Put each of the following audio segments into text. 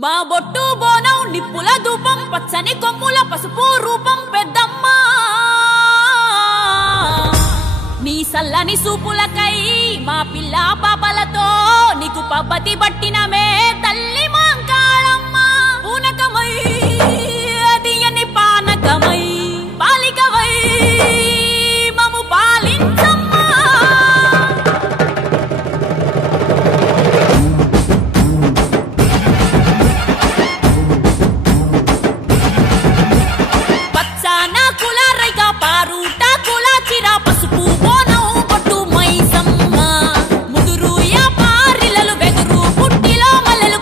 మా బొట్టు బోనం నిప్పుల ధూపం పచ్చని కొమ్ముల పసుపు రూపం పెద్దమ్మ నీ సల్లని సూపులకై మా పిల్ల పాపలతో నీకు పబ్బతి పట్టినమే తల్లి మాంకాళమ్మ పూనకమై తీయని పానకమై పాలికవై మము పాలించమ్మ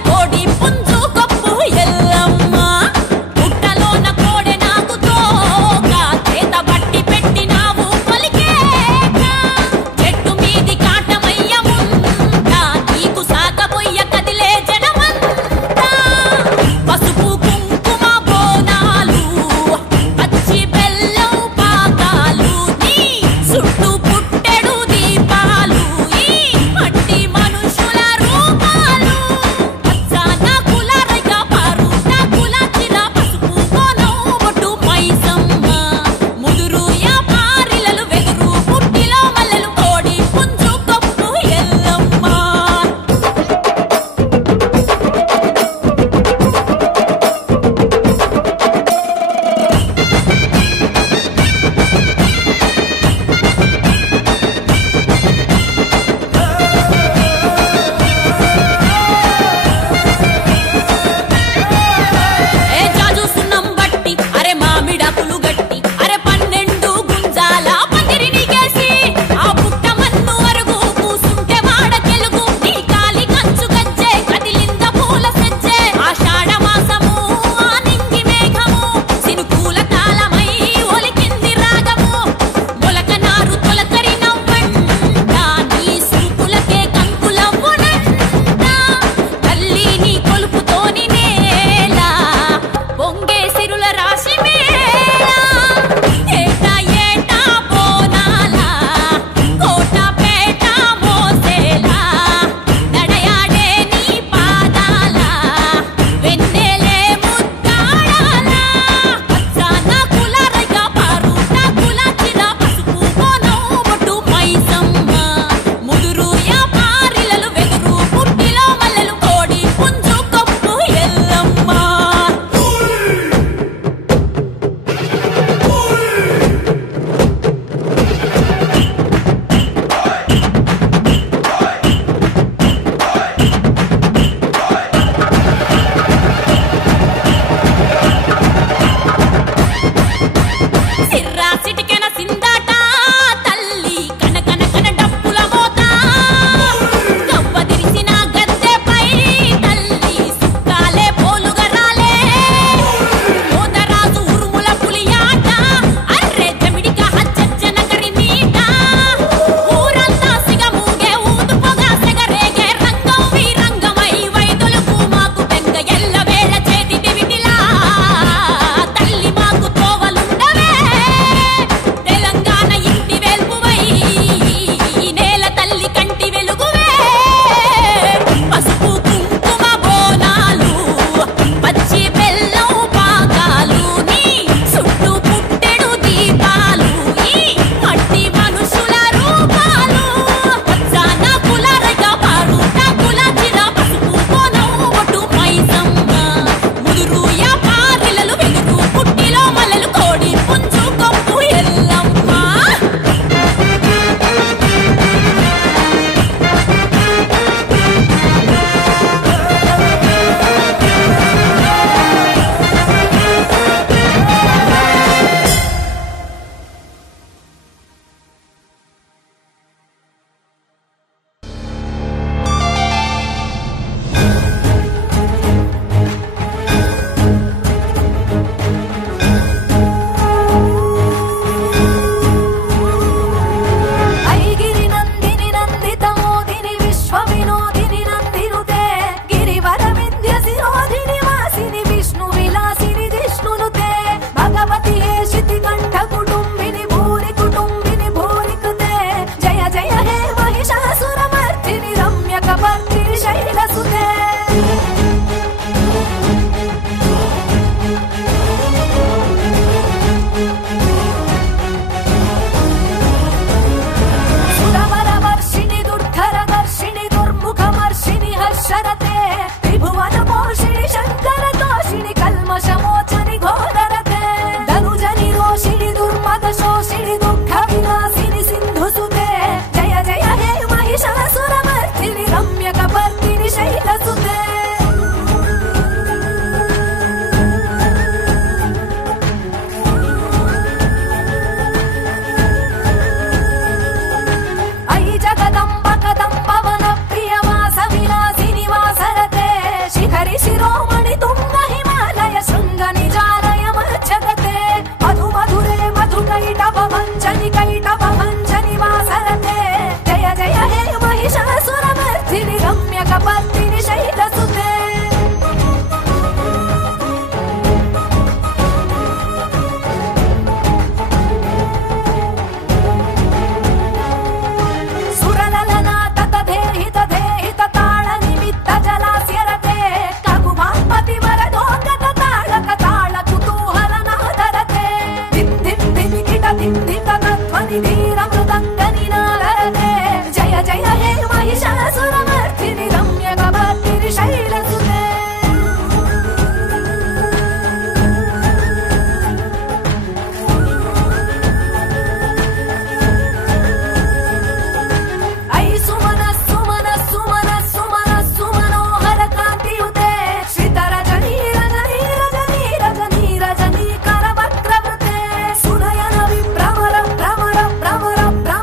కోడి శిరోమణి తుంగ హిమాలయ శృంగ నిజాలయ మధ్యగతే మధు మధురే మధుకైటవ మంజని కైటవ మంజని వాసరతే జయ జయ హే మహిషాసురమర్దిని రమ్య కపర్దిని శైలసుతే జయ జయ హే మహిషాసురమర్దిని రమ్య కపర్దిని శైలసుతే ఐ సుమన సుమన సుమన సుమన సుమనోహర కాంతియుతే శ్రీధర జనీర జనీర జనీర జనీర జనీకర వక్రవృతే సునయన విభ్రమర భ్రమర భ్రమర భ్రమర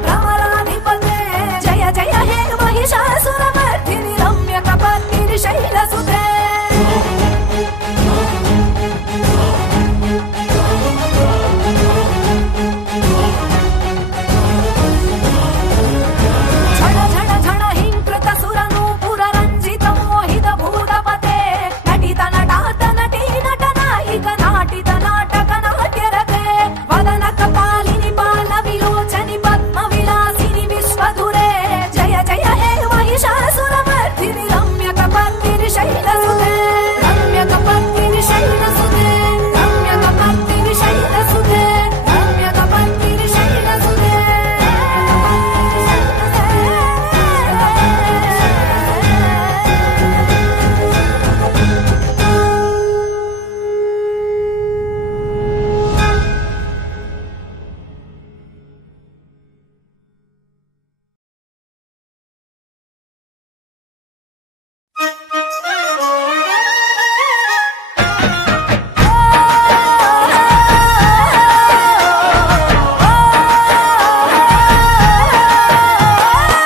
భ్రమరాధిపతే జయ జయ హే మహిషాసురమర్దిని రమ్య కపర్దిని శైలసుతే ఝణ ఝణ ఝణ హింకృత సురనూపుర రంజిత మోహిత భూతపతే నటిత నటాత నటీ నట నాయిక నాటిత నాటక నాట్యరతే వదన కపాలిని బాల విలోచని పద్మ విలాసిని విశ్వధురే జయ జయ హే మహిషాసురమర్దిని రమ్య కపర్దిని శైలసుతే రమ్య కపర్దిని శైలసుతే రమ్య కపర్దిని శైలసుతే రమ్య కపర్దిని శైలసుతే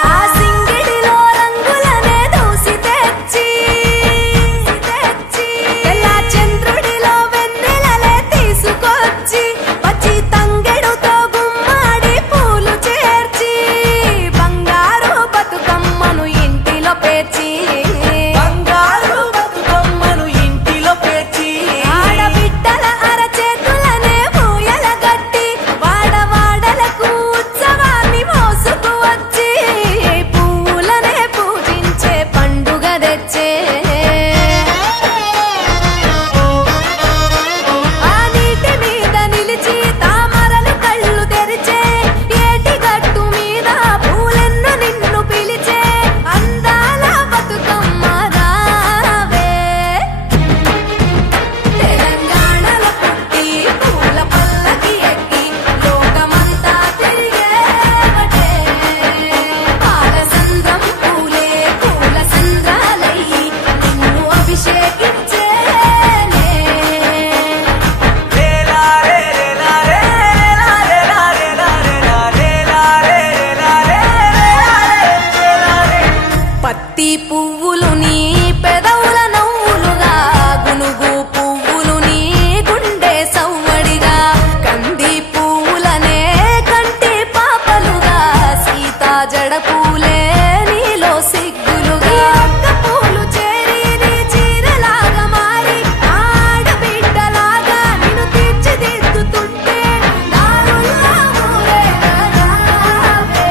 ఆ సింగిడిలో రంగులనే దూసి తెచ్చి తెల్ల చంద్రుడిలో వెన్నెలలే తీసుకొచ్చి వచ్చి తంగెడుతో గుమ్మాడి పూలు చేర్చి బంగారు బతుకమ్మను ఇంటిలో పేర్చి బంగారు బతుకమ్మను ఇంటిలో పేర్చి ఆడబిడ్డల అరచేతులనే పూయల గట్టి వాడవాడలకు ఉత్సవాన్ని మోసుకు వచ్చి పువ్వులనే పూజించే పండుగ తెచ్చే ఆ నీటి మీద నిలిచి తామరలు కళ్ళు తెరిచే ఏటి గట్టు మీద పూలెన్ను నిన్ను పిలిచే అందాల బతుకమ్మ రావే తెలంగాణలో పుట్టి పూల పల్లకి ఎక్కి లోకమంతా తిరిగేవటే పాలసంద్రం పూలే పూల సంద్రాలయ్యి నిన్ను అభిషేకించేనే లేలారే లేలారే లేలారే లేలారే లేలారే లేలారే పత్తి పువ్వులు నీ పెదవుల నవ్వులుగా గునుగు పువ్వులు నీ గుండె సవ్వడిగా కంది పువ్వులనే కంటి పాపలుగా సీతా జడ పూలే నీలో సిగ్గులుగా ఒక్క పూలు చేరి నీ చీరలాగా మారి ఆడబిడ్డలాగా నిన్ను తీర్చిదిద్దుతుంటే దారుల్లో ఊరేగావే.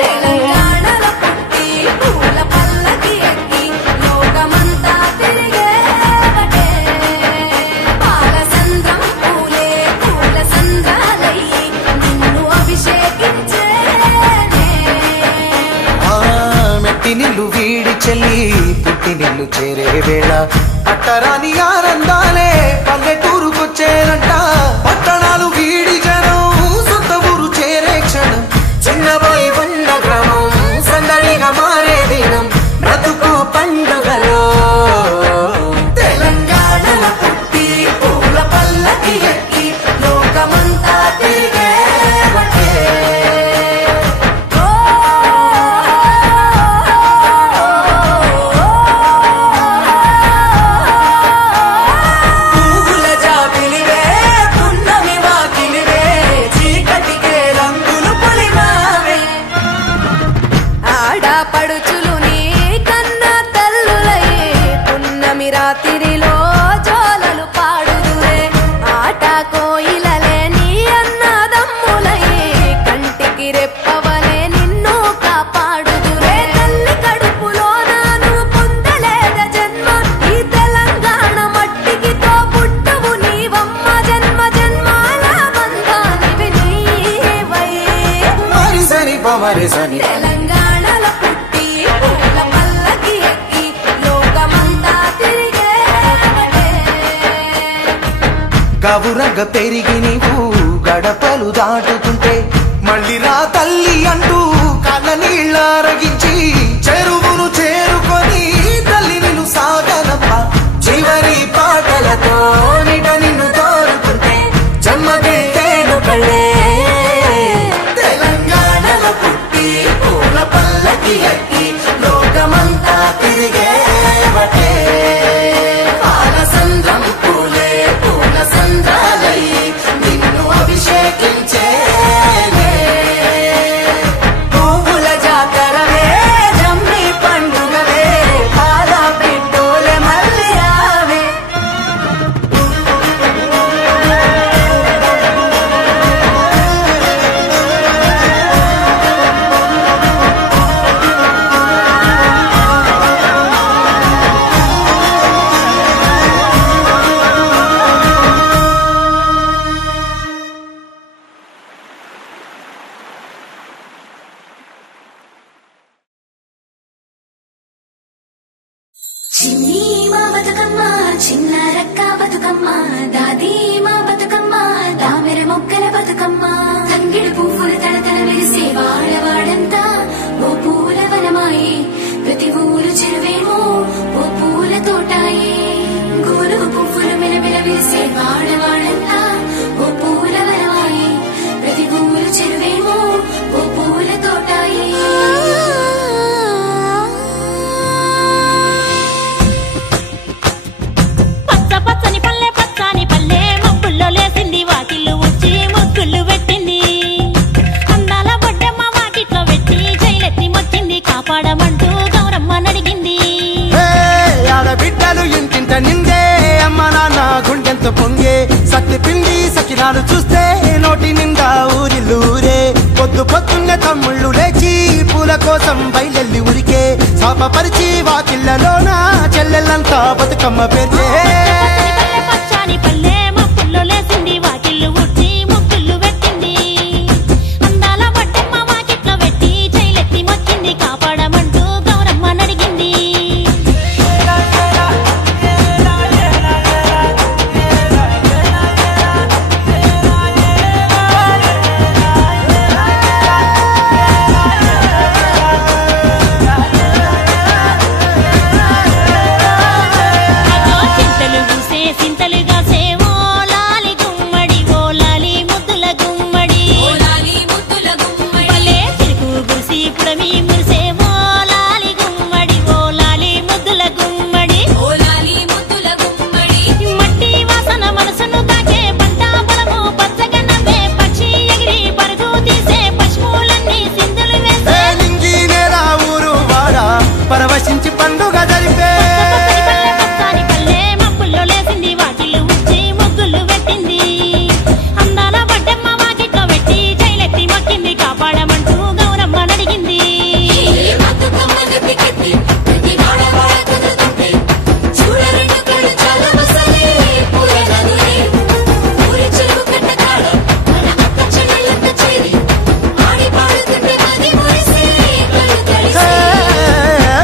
తెలంగాణలో పుట్టి పూల పల్లకి ఎక్కి లోకమంతా తిరిగేవటే పాలసంద్రం పూలే పూల సంద్రాలయ్యి నిన్ను అభిషేకించేనే ఆ మెట్టి నిల్లు వీడి చెల్లి పుట్టి నిల్లు చేరే వేళ పట్టరాని ఆనందాలే పల్లెటూరుకొచ్చేనంట పట్టణాలు వీడి జనం సొంత ఊరు చేరే క్షణం చిన్నబోయి ఉన్న గ్రామం సందడిగా మారే దినం బ్రతుకు పండుగలో తెలంగాణలో పుట్టి పూల పల్లకి ఎక్కి లోకమంతా తిరిగేవటే ఓ గవురగ పెరిగి నీవు గడపలు దాటుతుంటే మళ్ళీ రా తల్లి అంటూ కళ్ళ నీళ్ళారగించి చెరువును చేరుకొని తల్లి నిన్ను సాగనప్ప చివరి పాటలతో నిట నిన్ను తోరుతుంటే జన్మగిట్టేను కళ్ళే తెలంగాణలో పుట్టి పూల పల్లకి ఎక్కి లోకమంతా తిరిగే బట్టే పాలసంద్రం పూలే పూల సంద్రాలై నిన్ను అభిషేకించే పువ్వుల జాతరవే జమ్మి పండుగవే పాల పిట్టోలే మళ్ళీ రావే చిన్ని మా బతుకమ్మ చిన్న రక్క బతుకమ్మ దాది మా బతుకమ్మ దామెర మొక్కల బతుకమ్మ తంగిడి పువ్వులు తడతడ మెరిసే వాడవాడంతా ఓ పూల వనమాయే ప్రతి ఊరు చెరువేమో ఓ పూల తోటాయే గోరు పువ్వులు మెలమెల మెరిసే వాడవాడంతా ఓ పూల వనమాయే ప్రతి ఊరు చెరువేమో ఓ పూల తోటాయే పచ్చ పచ్చని పల్లె పచ్చని పల్లె మబ్బుల్లో లేసింది వాకిళ్ళు వచ్చి ముగ్గులు పెట్టింది అందాల బొడ్డమ్మ వాకిట్లో పెట్టి జైలెత్తి మొక్కింది కాపాడమంటూ గౌరమ్మ నడిగింది ఆడబిడ్డలు ఇంటింట నిందే అమ్మ నాన్న గుండెంతో పొంగే సత్తి పిండి సకినాలు చూస్తే నోటి నిండా ఊరిల్లూరే పొద్దు పొద్దున్న తమ్ముళ్ళు లేచి పూల కోసం బయలెల్లి ఉరికే శాపపరిచి వాకిళ్ళలోన చెల్లెళ్ళంతా బతుకమ్మ పేర్చే పల్లె పచ్చని పల్లె మబ్బుల్లో లేసింది వాకిళ్ళు వచ్చి ముగ్గులు పెట్టింది అందాల బొడ్డమ్మ వాకిట్లో పెట్టి జైలెత్తి మొక్కింది కాపాడమంటూ గౌరమ్మ నడిగింది చింతలు పూసే సింతలుగా సేవో లాలి గుమ్మడి ఓ లాలి ముద్దుల గుమ్మడి పల్లె చిరుకు గురిసి పుడమి మురిసే ఓ లాలి గుమ్మడి ఓ లాలి ముద్దుల గుమ్మడి మట్టి వాసన మనసును తాకే పంట పొలము పచ్చగా నవ్వే పక్షి ఎగిరి పరుగు తీసే పశువులన్నీ సింధులు వేసే నింగి నేల ఊరు వాడ పరవశించి పండుగ జరిపే పచ్చని పల్లె మబ్బుల్లో లేసింది వాకిళ్ళు వచ్చి ముగ్గులు పెట్టింది అందాల బొడ్డమ్మ వాకిట్లో పెట్టి జైలెత్తి మొక్కింది కాపాడమంటూ గౌరమ్మ నడిగింది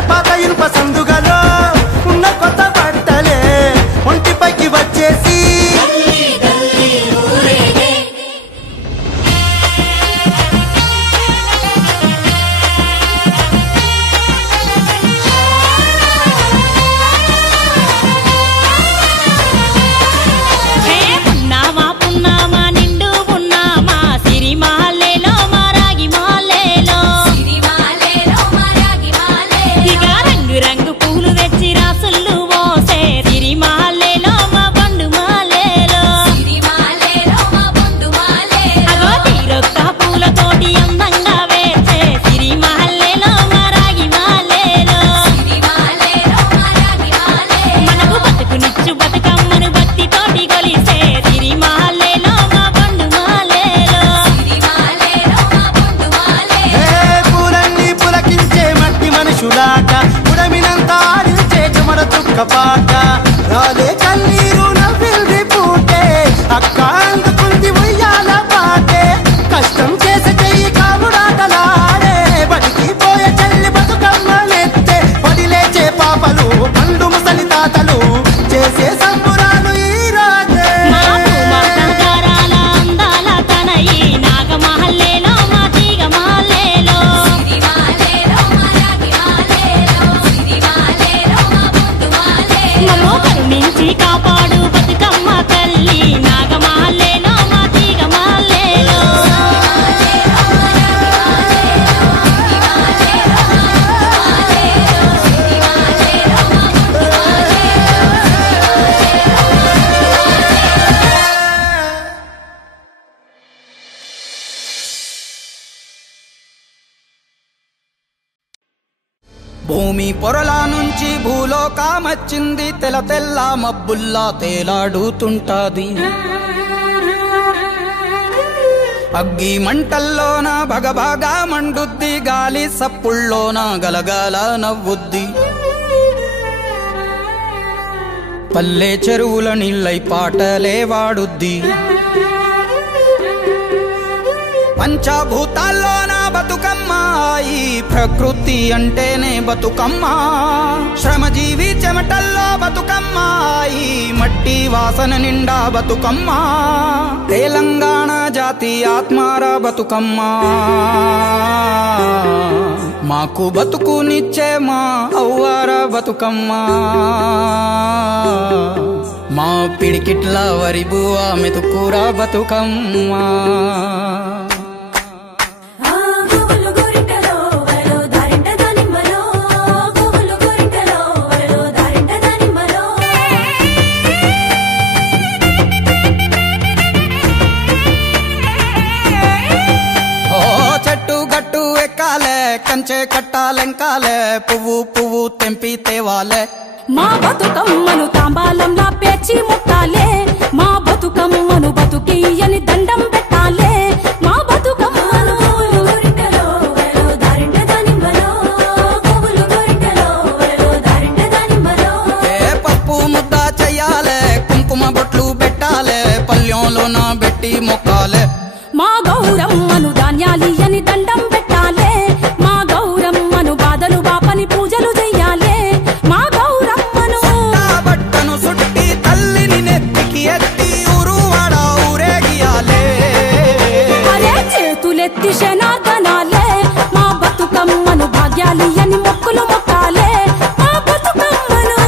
పాత ఇనుప సందుగలో ఉన్న కొత్త బట్టలే ఒంటిపైకి వచ్చేసి హే పున్నామా పున్నామా నిండు పున్నామా సిరి మాలేలో మారాగి మాలేలో ఇక రంగు రంగు పూలు తెచ్చి రాసులు మోసే సిరి మాలేలో మా బండు మాలేలో అగో తీరొక్క పూలతోటి అందంగా వేసే సిరి మాలేలో మారాగి మాలేలో మనకు బతుకునిచ్చు బతుకమ్మను భక్తితోటి కొలిసే సిరి మాలేలో మా బండు మాలేలో పూలన్నీ పులకించే మట్టి మనుషులాట ఉడమినంతా ఆడించే చెమర చుక్కపాట రాలే కన్నీరు నవ్విల్ది పూటే అక్క అందుకుంది ఉయ్యాల పాటే కష్టం చేసే చెయ్యి కాముడాటలాడే బడికి పోయే చెల్లి బతుకమ్మ నెత్తే పడిలేచే పాపలు పండు ముసలి తాతలు చేసే సంబురాలు ఈ రాజే మా కాపాడు బతుకమ్మ తల్లి నాగమాలేలో మా తీగమాలేలో భూమి పొరల నుంచి భూలోకమచ్చింది తెల్ల తెల్ల మబ్బుల్లా తేలాడుతుంటాది అగ్గి మంటల్లోన భగభగా మండుద్ది గాలి సప్పుల్లోన గలగల నవ్వుద్ది పల్లె చెరువుల నీళ్ళై పాటలే వాడుద్ది పంచభూతాల్లోన బతుకమ్మ ఈ ప్రకృతి అంటేనే బతుకమ్మ శ్రమజీవి చెమటల్లో బతుకమ్మ ఈ మట్టి వాసన నిండా బతుకమ్మ తెలంగాణ జాతి ఆత్మార బతుకమ్మ మాకు బతుకునిచ్చే మా అవ్వార బతుకమ్మ మా పిడికిట్ల వరి బువ్వ మెతుకురా బతుకమ్మ కంచె కట్టాలెంకాలే పువ్వు పువ్వు తెంపి తేవాలే మా బతుకమ్మను తాంబాలంలా పేర్చి ముట్టాలే మా బతుకమ్మను బతుకియని దండం పెట్టాలే మా బతుకమ్మను పప్పు ముద్ద చెయ్యాలే కుంకుమ బొట్లు పెట్టాలే పల్లెంలోన పెట్టి మొక్కాలే మా గౌరమ్మను ధాన్యాలియని దండం పెట్టాలే మా గౌరమ్మను బాధలు బాపని పూజలు చెయ్యాలే మా గౌరమ్మను బట్టను సుట్టి తల్లిని నెత్తికి ఎత్తి ఊరువాడ ఊరేగియాలే అరే చేతులెత్తి శనార్దనాలే మా బతుకమ్మను భాగ్యాలియని మొక్కులు మొక్కాలే మా బతుకమ్మను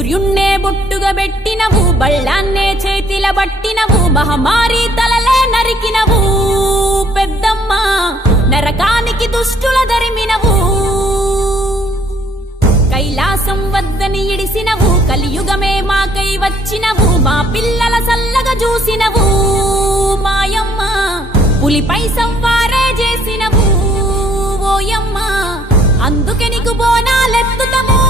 సూర్యున్నే బొట్టుగా పెట్టినవు బళ్ళాన్నే చేతిల బట్టినవు మహమారి తలలే నరికినవు పెద్దమ్మ నరకానికి దుష్టుల దరిమినవు కైలాసం వద్దని ఇడిసినవు కలియుగమే మాకై వచ్చినవు మా పిల్లల సల్లగా చూసినవు మాయమ్మ పులిపై సవ్వారే చేసినవు ఓయమ్మ అందుకే నీకు బోనాలెత్తుతము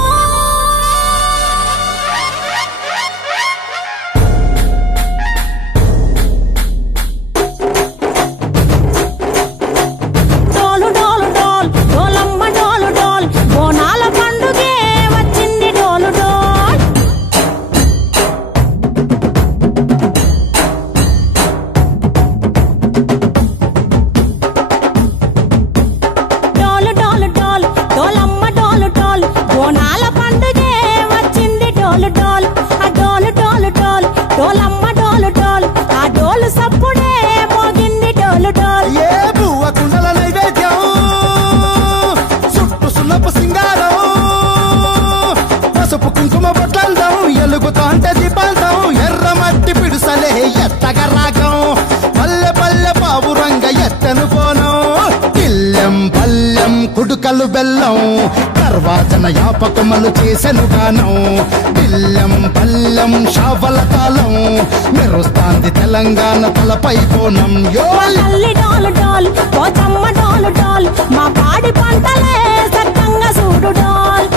కుడుకలు బెల్లం తర్వాతన యాపకమలు చేసెను గానం బిల్లం పల్లం షావల కాలం మెరుస్తాంది తెలంగాణ తలపై కోణం మా పాడి పంటలే సక్కంగా చూడు డాల్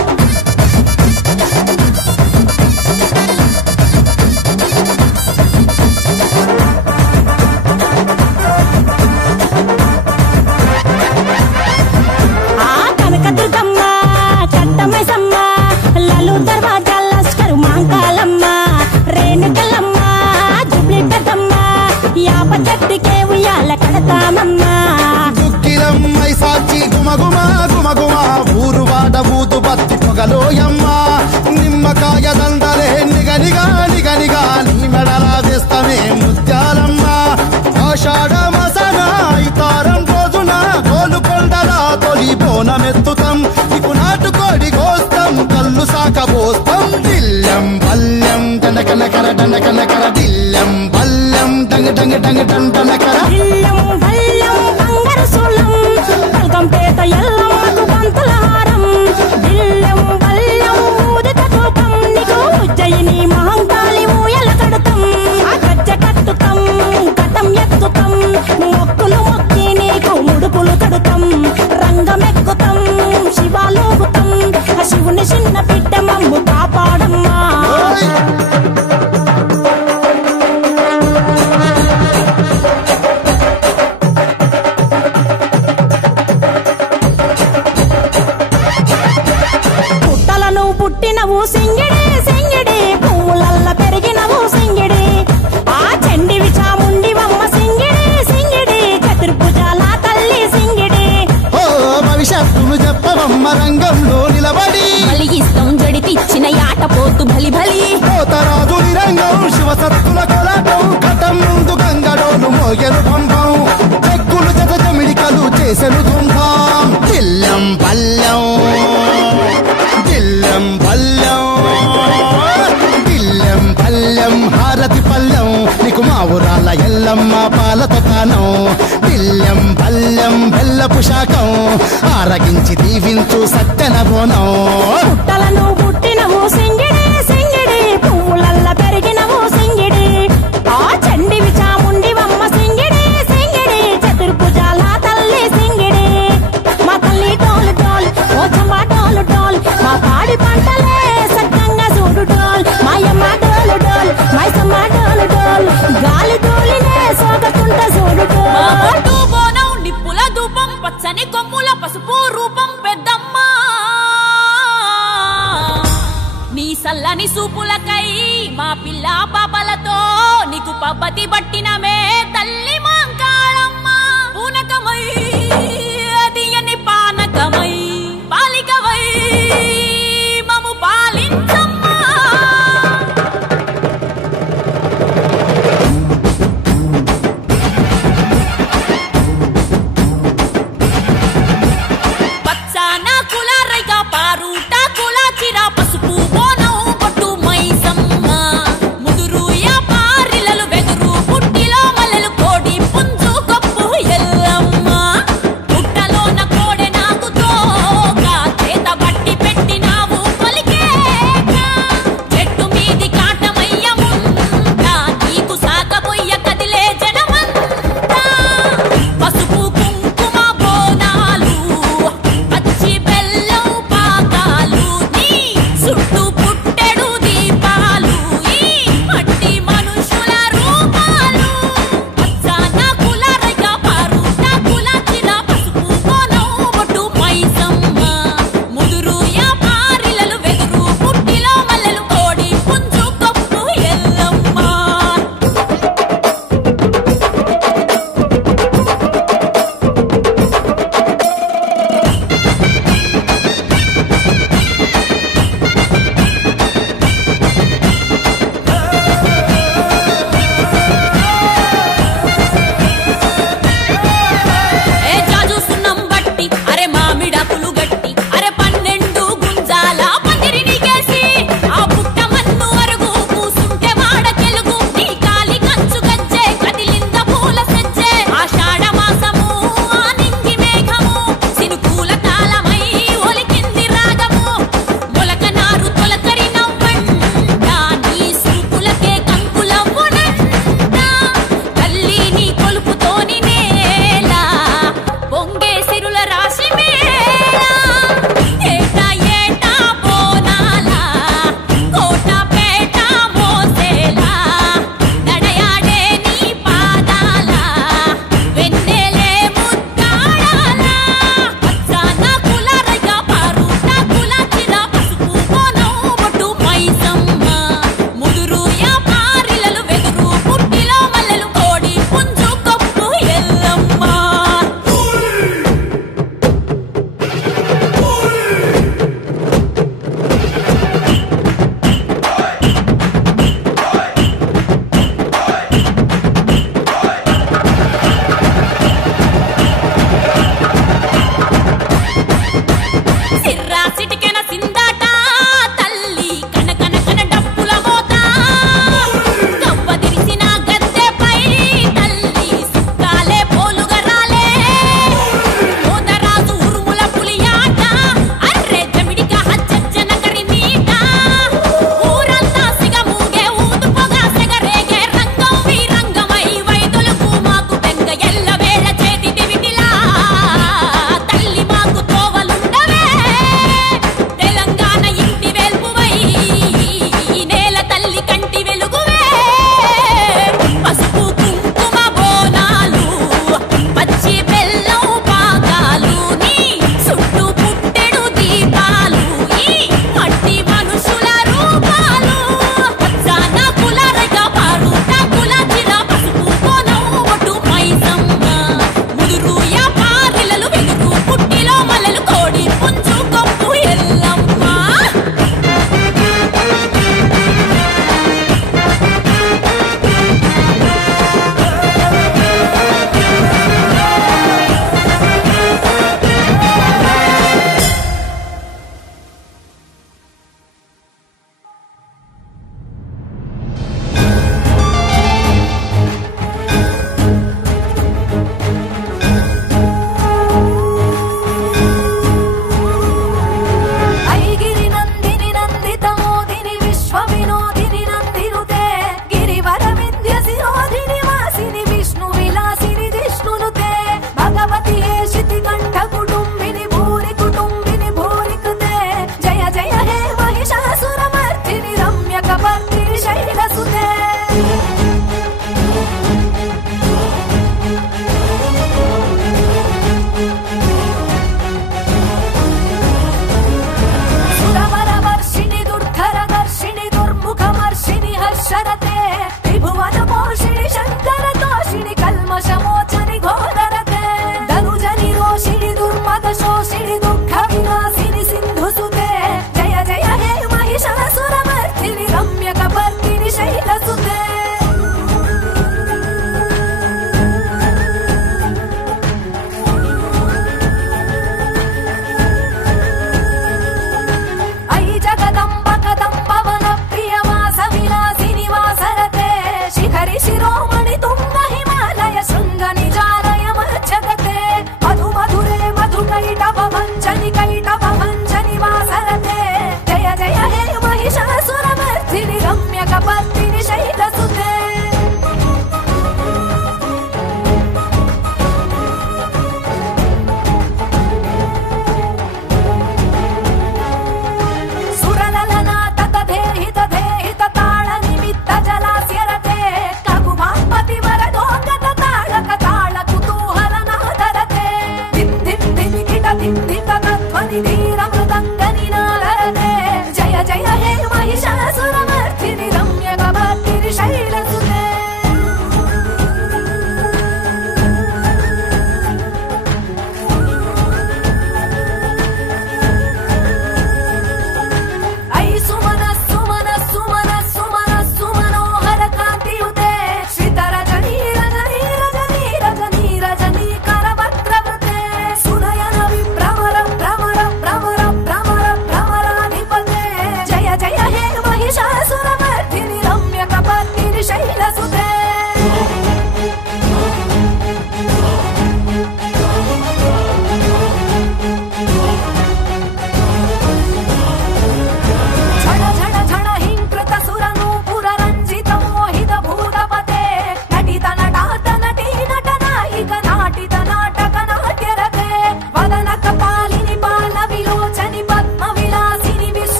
ఊరు వాడ ఊదు బత్తి పొగలోయమ్మ నిమ్మకాయ దండలే నిగనిగా నిగనిగా నీ మెడలా వేస్తమే ముత్యాలమ్మ ఆషాఢ మసన ఇతారం రోజున గోలుకొండల తొలి బోనమెత్తుతాం నీకు నాటుకోడి కోస్తాం కళ్ళు సాకబోస్తాం దిల్లం పల్లెం దండకనకర దండకనకర దిల్లం పల్లెం డంగ డంగ డంగ డండనకర పేట ఎల్లమ్మకు పంతుల హారం బిల్లం బల్లం ఊదిత ధూపం నీకు ఉజ్జయిని మహంకాళి ఊయల కడుతాం గజ్జ కట్టుతాం కటం ఎత్తుతాం మొక్కులు మొక్కి నీకు ముడుపులు కడుతాం రంగమెక్కుతాం శివాలోగుతాం శివుని చిన్న బిడ్డ మమ్ము కాపాడమ్మా పుట్టినవు సింగిడి సింగిడి పువ్వులల్ల పెరిగినవు సింగిడి ఆ చండివి చాముండివమ్మ సింగిడి సింగిడి చతుర్భుజాల తల్లి సింగిడి ఓ భవిష్యత్తును చెప్పవమ్మ రంగంలో నిలబడి బలిగిస్తాం జడితిచ్చిన యాట పోతు బలి బలి పోతరాజు రంగం శివసత్తుల కొలాటం ఘటం ముందు గంగడోలు మోగెను పంపం చెక్కులు జత జమిడికలు చేసెను ధూంధాం దిల్లం పల్లెం దిల్లం పల్లెం దిల్లం పల్లెం హారతి పల్లెం నీకు మా ఊరాల ఎల్లమ్మ పాలతో కానం దిల్లం పల్లెం బెల్లపు శాఖం ఆరగించి దీవించు సత్తెన బోనం పుట్టలను పుట్టినవు సింగిడి సింగిడి పువ్వులల్ల పెరిగినవు సింగిడి ఆ చండివి చాముండివమ్మ సింగిడి సింగిడి చతుర్భుజాల తల్లి సింగిడి మా తల్లి టోలు టోల్ ఓ చంబా టోలు టోల్ మా పాడి పంటలే సక్కంగా చూడు డోల్ మాయమ్మ డోలు డోల్ మైసమ్మ డోలు డోల్ గాలి డోలినే సోగకుంట చూడు డోల్ బోనం నిప్పుల ధూపం పచ్చని కొమ్ముల పసుపు రూపం పెద్దమ్మ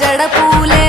జడ పూలే